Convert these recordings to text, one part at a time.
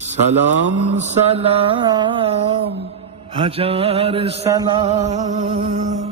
সালাম সালাম হাজার সালাম।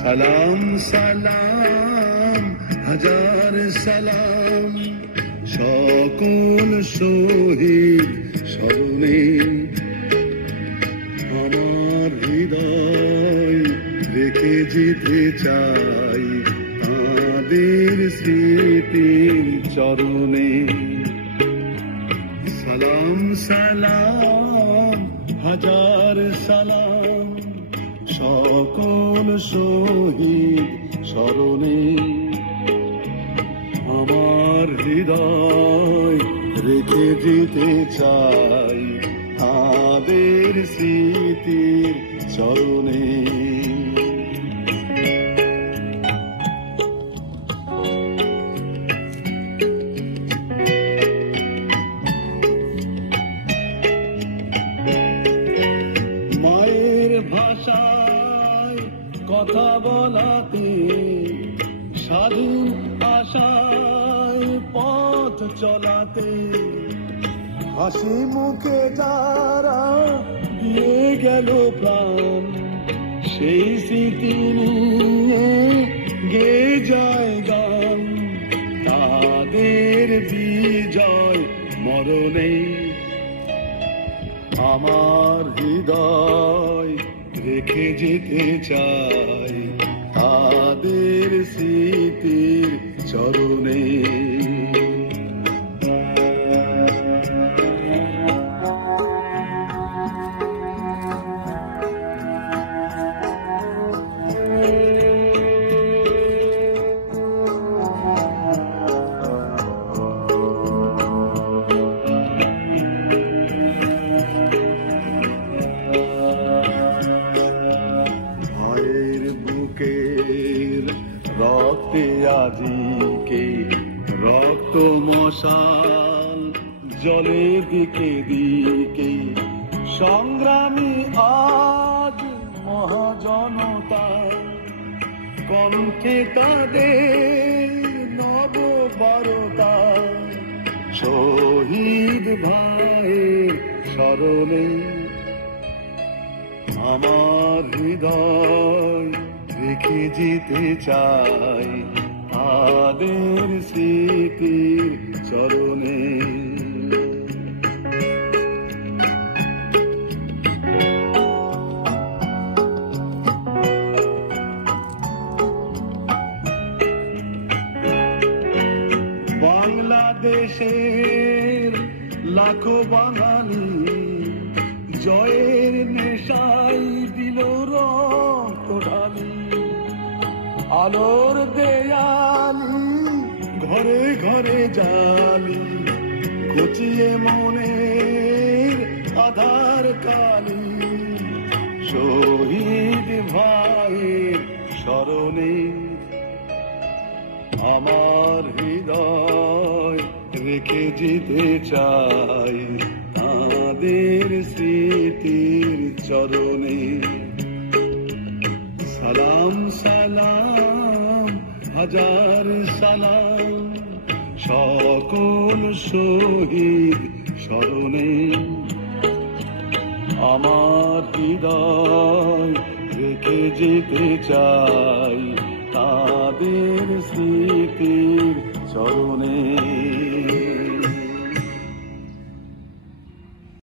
সালাম সালাম হাজার সালাম সকল শহীদ স্মরণে আমার হৃদয় রেখে যেতে চাই তাদের স্মৃতির চরণে। সালাম সালাম হাজার সালাম সকল শহীদ স্মরণে আমার হৃদয় রেখে যেতে চাই তাদের স্মৃতির চরণে। মায়ের ভাষায় কথা বলাতে স্বাধীন আশায় পথ চলাতে হাসি মুখে যারা দিয়ে গেল প্রাণ সেই স্মৃতি নিয়ে গেয়ে যায় গান। তাদের বিজয় মরণে আমার হৃদয় রেখে যেতে চাই তাদের স্মৃতির চরণে। রক্তে আজিকে রক্ত মশাল জলে দিকে দিকে সংগ্রামী আজ মহাজনতা কণ্ঠে তাদের নববারতা শহীদ ভাইয়ের স্মরণে আমার হৃদয় রেখে যেতে চাই তাদের স্মৃতির চরণে। বাংলাদেশের লাখো বাঙালি জয়ের নেশায় দিল রক্ত ঢালি আলোর দেয়ালি ঘরে ঘরে জালি ঘুচিয়ে মনের আধার কালি শহীদ ভাইয়ের স্মরণে আমার হৃদয় রেখে যেতে চাই তাদের স্মৃতির চরণে। সালাম সালাম হাজার সালাম সকল শহীদ স্মরণে আমার হৃদয় রেখে যেতে চাই তাদের স্মৃতির চরণে।